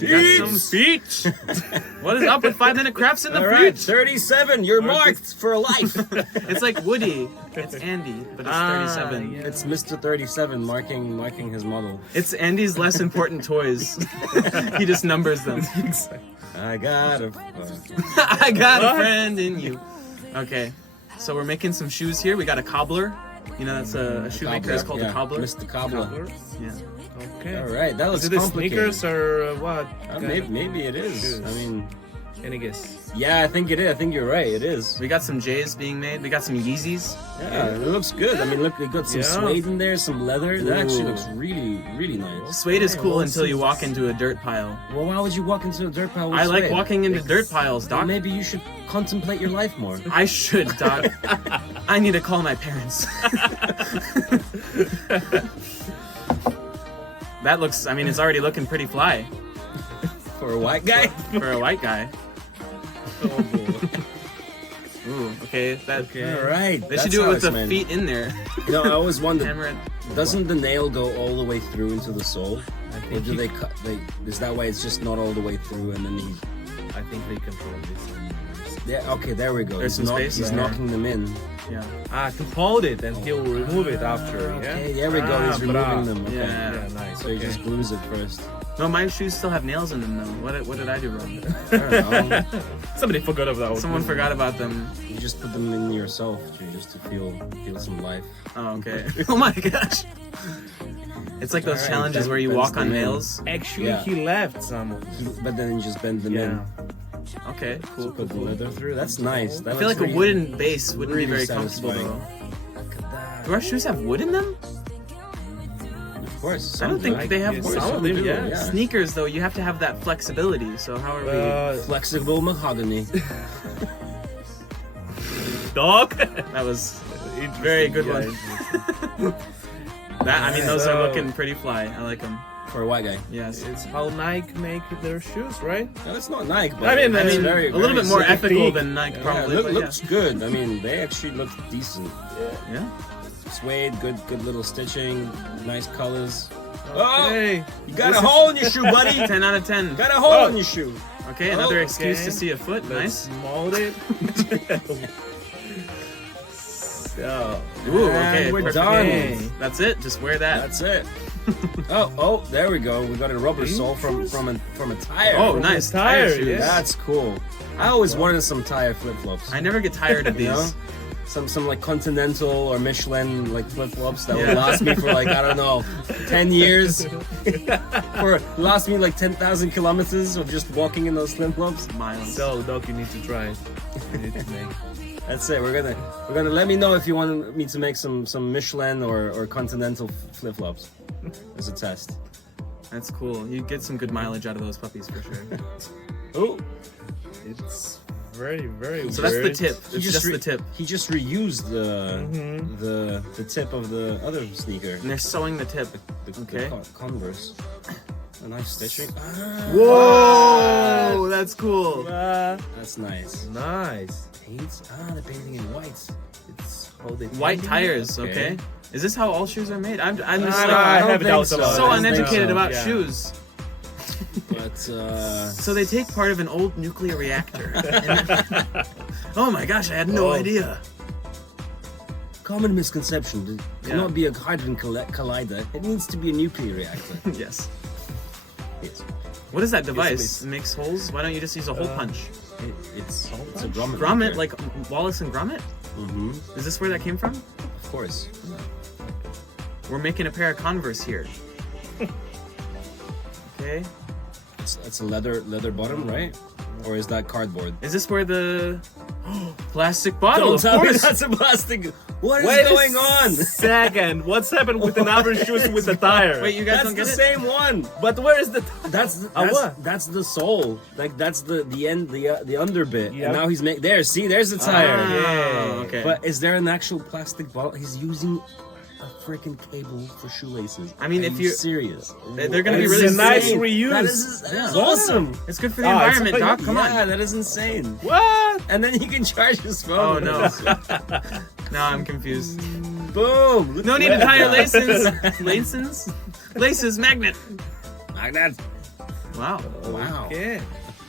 Got some feet. What is up with 5-minute crafts in the All right, feet? 37. You're marked for life. It's like Woody. It's Andy, but it's 37. yeah. It's Mr. 37 marking his model. It's Andy's less important toys. He just numbers them. I got a. I got a friend in you. Okay, so we're making some shoes here. We got a cobbler. You know, that's a shoemaker. It's called a cobbler. Mr. Cobbler. Yeah. Okay. All right, that looks Is it the complicated. sneakers or what? Maybe it is. Shoes. I mean, Any guess? yeah, I think it is. I think you're right. It is. We got some J's being made. We got some Yeezys. Yeah, it looks good. I mean, look, they got some Yeah. suede in there, some leather. That actually Ooh. looks really, really nice. Suede is Yeah, cool well, until you it's- walk into a dirt pile. Well, why would you walk into a dirt pile with I like suede? walking into dirt piles, Well, Doc. maybe you should contemplate your life more. I should, Doc. I need to call my parents. That looks, I mean, it's already looking pretty fly For a white guy? for a white guy. Oh, boy. Ooh, okay. That, Okay. All right. They should do it with the feet in there. You know, I always wondered, Hammer it. doesn't the nail go all the way through into the sole? I Or think do they cut? Is that why it's just not all the way through and then he? I think they control this. Yeah. Okay. There we go. There's He's some space He's there. knocking them in. Yeah. To hold it and he'll remove it after. Yeah. Okay. There we go. He's removing them. Okay. Yeah. Yeah, nice. So he Okay. just glues it first. No, my shoes still have nails in them though. What did I do wrong? I don't know. Somebody forgot about that. Someone forgot about them. You just put them in yourself just to feel some life. Oh, okay. Oh my gosh. It's like those Alright, challenges that- where you that's walk the on nail. nails. Actually, Yeah. he left some of But then you just bend them Yeah. in. Okay, cool. Put the leather through. That's nice. That I feel like looks a really- wooden base wouldn't be really very comfortable satisfying. though. Look at that. Do our shoes have wood in them? Of course. I don't think some they have yeah, wood. some of them, yeah. Sneakers though, you have to have that flexibility. So how are we? Flexible mahogany. dog. That was very good Yeah, one. That I mean, those are So- looking pretty fly. I like them. For a white guy. Yes. It's how Nike make their shoes, right? No, it's not Nike, but I mean, I it's mean, very, a little very bit more sick. ethical than Nike, Yeah, probably. but looks good. I mean, they actually look decent. yeah. Suede, good little stitching, nice colors. Okay. You got a hole in your shoe, buddy. 10 out of 10. Got a hole in your shoe. Okay, another Oh, excuse okay. to see a foot. Let's Nice. mold it. So, Ooh, And okay. we're perfect. done. Okay. That's it. Just wear that. That's it. Oh, there we go. We got a rubber sole from a tire. Oh, nice. tire, Tire shoes. yeah. That's cool. I always wanted some tire flip flops. I never get tired of You know? these. Some like Continental or Michelin like flip flops that Yeah. would last me for like I don't know 10 years. For last me like 10,000 kilometers of just walking in those flip flops. Miles. so Doc, you need to try it. You need to make. That's it. We're gonna let me know if you want me to make some Michelin or Continental flip flops as a test. That's cool. You get some good mileage out of those puppies for sure. Oh, It's very, very. So that's the weird. tip. It's just the tip. He just reused Mm-hmm. the tip of the other sneaker. And they're sewing the tip. The Okay. Converse. A nice stitching. Whoa, that's cool. That's nice. Nice. Paints. They're painting in white. It's how they White paint it. tires, okay. Is this how all shoes are made? I'm just I like, have think doubts so. about so it. I don't think uneducated so. about Yeah. shoes. But So they take part of an old nuclear reactor. Oh my gosh, I had no Oh. idea. common misconception. It Yeah. cannot be a hydrogen collider. It needs to be a nuclear reactor. Yes. Yes. What is that device? Yes, It makes holes? Why don't you just use a hole punch? It's a grommet. Grommet, like Wallace and Gromit? Mm-hmm. Is this where that came from? Of course. We're making a pair of Converse here. Okay. It's a leather bottom, right? Or is that cardboard? Is this where the plastic bottle? Don't Of tell me course. that's a plastic. What is Wait going on? Second, what's happened with another shoes with the tire? Wait, you guys That's don't the get it? same one. But where is the? That's what? that's the sole. Like that's the end, the under bit. Yep. And now he's making there. See, there's the tire. Oh, okay. But is there an actual plastic bottle? He's using a freaking cable for shoelaces. I mean, Are if you you- serious, They're gonna be It's really a nice insane. reuse. That is Yeah. awesome. It's good for the Oh, it's environment, like- Doc. Come yeah, on. that is insane. What? And then he can charge his phone. Oh with no. this. Now I'm confused. Boom. No need to tie your laces. Laces? Laces, magnet. Magnet. Wow. Wow. Okay.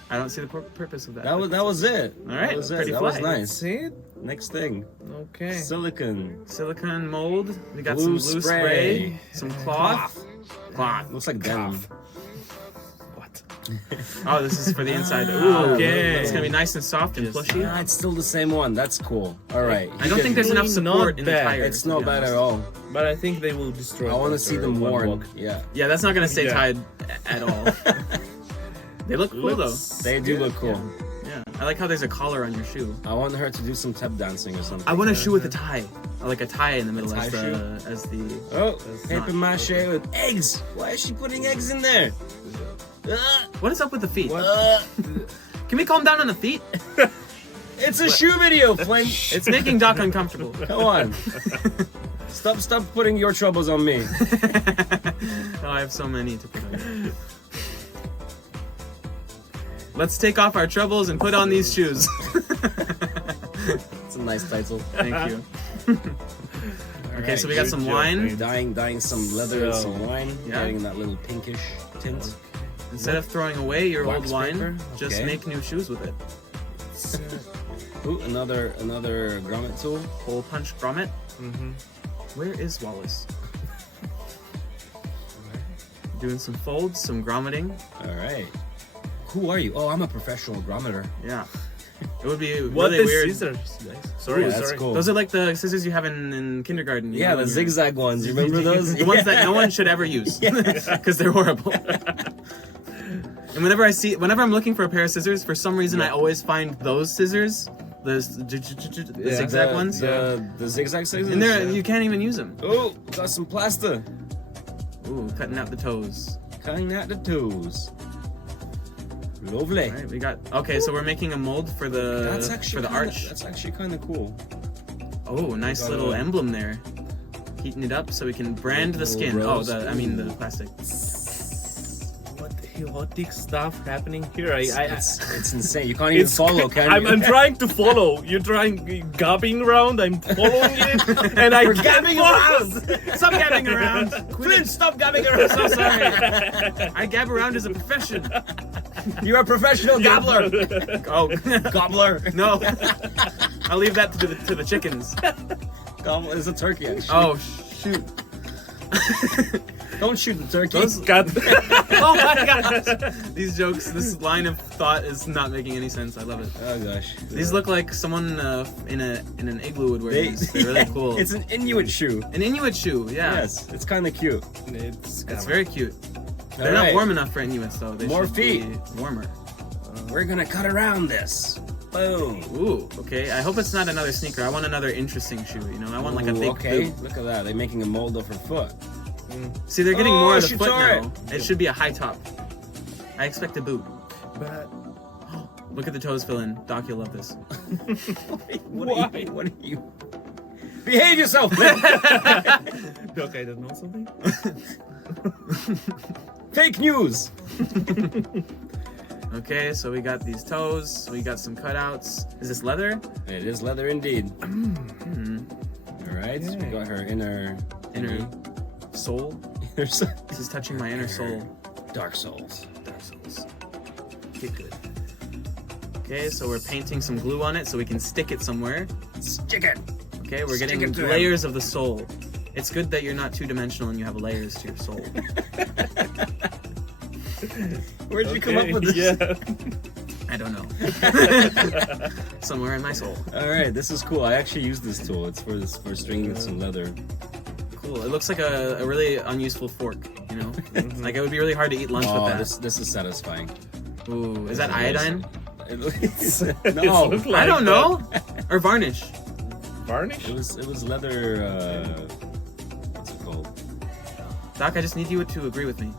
I don't see the purpose of that. That was it. All right, That was it. pretty That was fly. nice. See it? Next thing. Okay. Silicon. Silicone mold. We got Blue some blue spray. spray. Some cloth. Cloth. Looks like denim. What? Oh, this is for the inside. Ooh, okay. It's gonna be nice and soft and plushy. Ah, it's still the same one. That's cool. All right. I don't think there's enough Really support not in the bad. tire. It's to not be bad honest. at all. But I think they will destroy. I want to after see them one worn. walk. Yeah. Yeah, that's not gonna stay Yeah. tied at all. They look cool though. They do look cool. Yeah, I like how there's a collar on your shoe. I want her to do some tap dancing or something. I want a shoe with a tie, like a tie in the middle tie as the. Oh, not- paper mache with eggs. Why is she putting eggs in there? What is up with the feet? Uh, Can we calm down on the feet? it's a shoe video, Flynn. It's making Doc uncomfortable. Come on. Stop putting your troubles on me. Oh, I have so many to put on. Let's take off our troubles and put on these shoes. It's a nice title. Thank you. Okay, so we got good some job, wine. Dyeing some leather and So, some wine. yeah. Getting that little pinkish tint. Instead of throwing away your Wax old wine, paper? just Okay. make new shoes with it. Ooh, another grommet tool. Hole punch grommet. Mm-hmm. Where is Wallace? Doing some folds, some grommeting. All right. Who are you? Oh, I'm a professional grommeter. Yeah. It would be What really is weird. scissors, guys? Sorry, Ooh, that's sorry. cool. Those are like the scissors you have in kindergarten. you Yeah, know, the when you're- zigzag ones. You remember those? The ones that no one should ever use because they're horrible. And whenever I'm looking for a pair of scissors, for some reason I always find those scissors, the zigzag ones, The zigzag scissors. and you can't even use them. Oh, got some plaster. Ooh, cutting out the toes. Cutting out the toes. Lovely. All right, we got. Okay, so we're making a mold for the That's actually arch. That's actually kind of cool. Oh, nice got little a- emblem there. Heating it up so we can brand the Little skin. rose. Oh, the plastic. What chaotic stuff happening here? It's insane. You can't even follow, can you? I'm trying to follow. You're trying gabbing around. I'm following it, and I can't gabbing focus. Stop gabbing around. Flynn, stop gabbing around. So sorry. I gab around as a profession. You're a professional gobbler. Oh, Gobbler. no. I'll leave that to the chickens. Gobbler is a turkey. Actually. Oh, shoot. Don't shoot the turkey. Those- God. Oh my gosh. These jokes, this line of thought is not making any sense. I love it. Oh gosh. These look like someone in an igloo would wear these. They're really cool. It's an Inuit shoe. An Inuit shoe, yeah. Yes, it's kind of cute. It's It's very cute. They're All not right. warm enough for Inuits though. They More should feet. be warmer. We're gonna cut around this. Boom. Ooh, okay. I hope it's not another sneaker. I want another interesting shoe. You know, I want like a Ooh, big okay. boot. Look at that. They're making a mold of her foot. See, they're getting Oh, more of the she foot tore now. It should be a high top. I expect a boot. But Look at the toes fill in. Doc, you'll love this. What are you? Behave yourself, man. Doc, I don't know something. Fake news. Okay, so we got these toes. We got some cutouts. Is this leather? It is leather indeed. All right. We got her inner Soul? inner This is touching my inner soul. Dark Souls. Dark Souls. Get good. Okay, so we're painting some glue on it so we can stick it somewhere. Stick it. Okay, we're Stick getting it to him. layers of the soul. It's good that you're not two-dimensional and you have layers to your soul. Where'd you come up with this? Yeah. I don't know. Somewhere in my soul. All right, this is cool. I actually use this tool. It's for stringing some leather. Cool. It looks like a really unuseful fork, you know? Like it would be really hard to eat lunch Oh, with that. this is satisfying. Ooh, is that iodine? It's, It no, looks I like don't know. Or varnish. Varnish? it was leather. What's it called? Doc, I just need you to agree with me.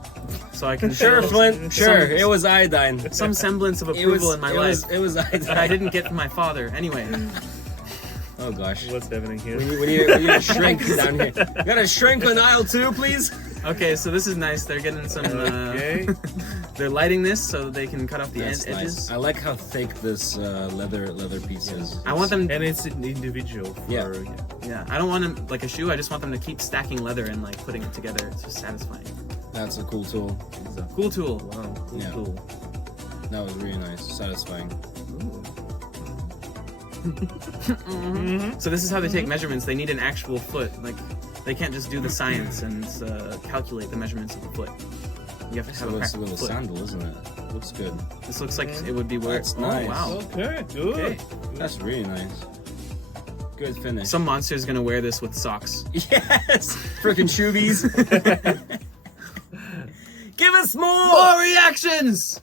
So I can Sure, show Flint. Sure, some- it was iodine. some semblance of It approval was in my it life was, it was iodine. that I didn't get from my father. Anyway, Oh gosh. What's happening here? We need a shrink down here. You got a shrink on aisle 2, please? okay, so this is nice. They're getting some. Okay. They're lighting this so that they can cut off the That's edges. nice. I like how thick this leather piece is. I want them. And it's an individual. For, Yeah. Yeah, I don't want them like a shoe. I just want them to keep stacking leather and like putting it together. It's just satisfying. That's a cool tool. Cool tool. Wow, cool Yeah. tool. That was really nice, satisfying. So this is how they take measurements. They need an actual foot. Like they can't just do the science and calculate the measurements of the foot. You have to It have a looks a practical little foot. sandal, isn't it? Looks good. This looks like it would be where. That's Oh nice. wow. Okay, good. Okay. That's really nice. Good finish. Some monster's gonna wear this with socks. Yes! Freaking shoobies. Give us more! More reactions.